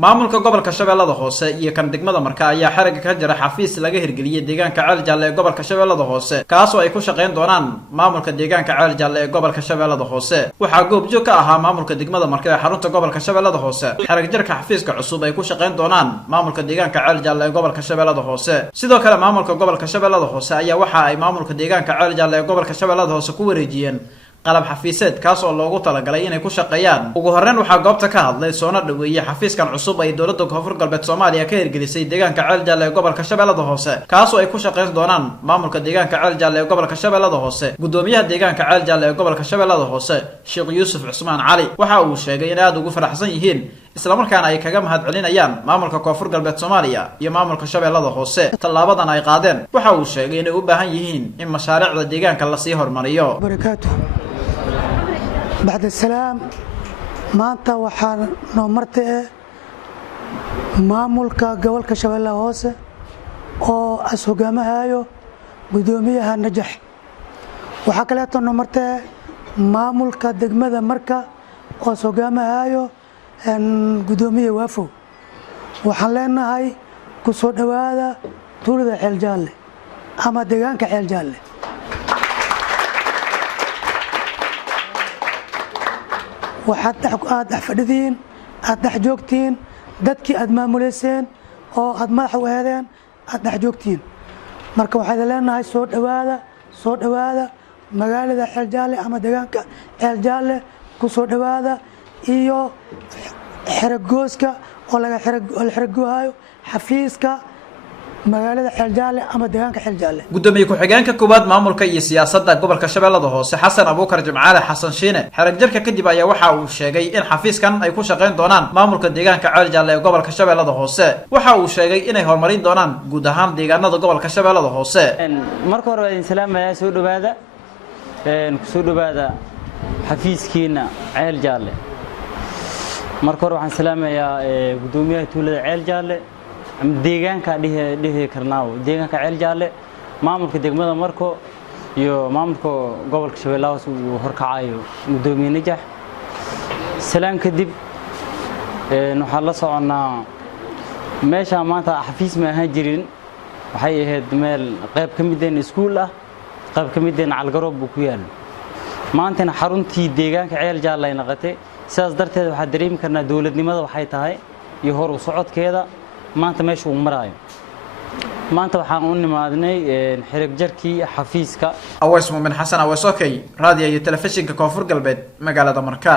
maamulka gobolka Shabeellada Hoose iyo kan degmada Marka ayaa xarag ka jira xafiis laga hirgeliyay deegaanka Ceel Jaalle ee gobolka Shabeellada Hoose kaas oo ay ku shaqeyn doonaan maamulka deegaanka Ceel Jaalle ee gobolka Shabeellada Hoose waxa goobjoog ka ahaa maamulka degmada Marka ee xarunta gobolka Shabeellada Hoose xarag jarka xafiiska cusub ay ku shaqeyn doonaan maamulka deegaanka Ceel Jaalle ee gobolka Shabeellada Hoose sidoo kale maamulka gobolka Shabeellada Hoose ayaa waxa ay maamulka deegaanka Ceel Jaalle ee gobolka Shabeellada Hoose ku wareejiyeen qalab xafiiseed kaas oo loogu talagalay inay ku shaqeeyaan ugu horreyn waxa goobta ka hadlay soona dhaweeyay xafiiskan cusub ay dawladda Koonfur Galbeed Soomaaliya ka hirgelisay deegaanka Ceel Jaalle ee gobolka Shabeellada Hoose kaas oo ay ku shaqeyn doonaan maamulka deegaanka Ceel Jaalle ee gobolka Shabeellada Hoose gudoomiyaha deegaanka Ceel Jaalle ee gobolka Shabeellada Hoose Sheekh Yuusuf Cusmaan Cali waxa uu sheegay in aad ugu faraxsan yihiin isla markaana ay kaga mahadcelinayaan maamulka Koonfur Galbeed Soomaaliya iyo maamulka Shabeellada Hoose talaabadan ay qaadeen waxa uu sheegay inay u baahan yihiin in mashaariicda deegaanka la sii hormariyo بعد السلام maanta waxaan noo martay maamulka gobolka Shabeellaha Hoose oo as hogaamiyaha gudoomiyaha Najax waxa kale oo noo martay maamulka degmada Marka oo hogaamiyaha gudoomiyaha Waafo waxaan leenahay ku soo dhawaada tuulada Ceel Jaalle ama deegaanka Ceel Jaalle waxaad fadhidiin aad dhex joogtiin dadkii aad maamuleyseen oo aad madax u heedeen aad dhex joogtiin marka waxaad leenahay soo dhawaada magaalada Ceel Jaalle ama deegaanka Ceel Jaalle ku soo dhawaada iyo xiragooska oo laga xiragoohayo xafiiska magaalada Ceel Jaalle ama deegaanka Ceel Jaalle gudoomiye ku xigeenka koowaad maamulka iyo siyaasadda gobolka Shabeellada Hoose Xasan Abuukar Jimcaale Xasan Shiine xarag jarka kadib ayaa waxa uu sheegay in xafiiskan ay ku shaqeyn doonaan maamulka deegaanka Ceel Jaalle ee gobolka Shabeellada Hoose waxa uu sheegay inay horumarin doonaan guud ahaan deegaanada gobolka Shabeellada Hoose marka hore waan salaamayaa soo dhawaada xafiiskiina Ceel Jaalle marka hore waxaan salaamayaa gudoomiyaha tuulada Ceel Jaalle deegaanka dhihi karnaa deegaanka Ceel Jaalle maamulka degmada Marko iyo maamulka gobolka Shabeellaha Hoose uu horkacayo gudoomiye Najax salaan kadib waxaan la soconaa meesha maanta xafiis ma ahaan jirin waxay ahayd meel qayb ka mid ah iskuul ah qayb ka mid ah calgaroob ku yaal maantana xaruntii deegaanka Ceel Jaalle ay noqotay sidaas darteed waxa dareemi karnaa dawladnimada waxay tahay iyo hor u socodkeeda maanta meesha uu maraayo maanta waxaan u nimaadnay xirag jarkii xafiiska Aways Muumin Xasan Aways okay raadiyo iyo telefishinka Koonfur Galbeed magaalada Marka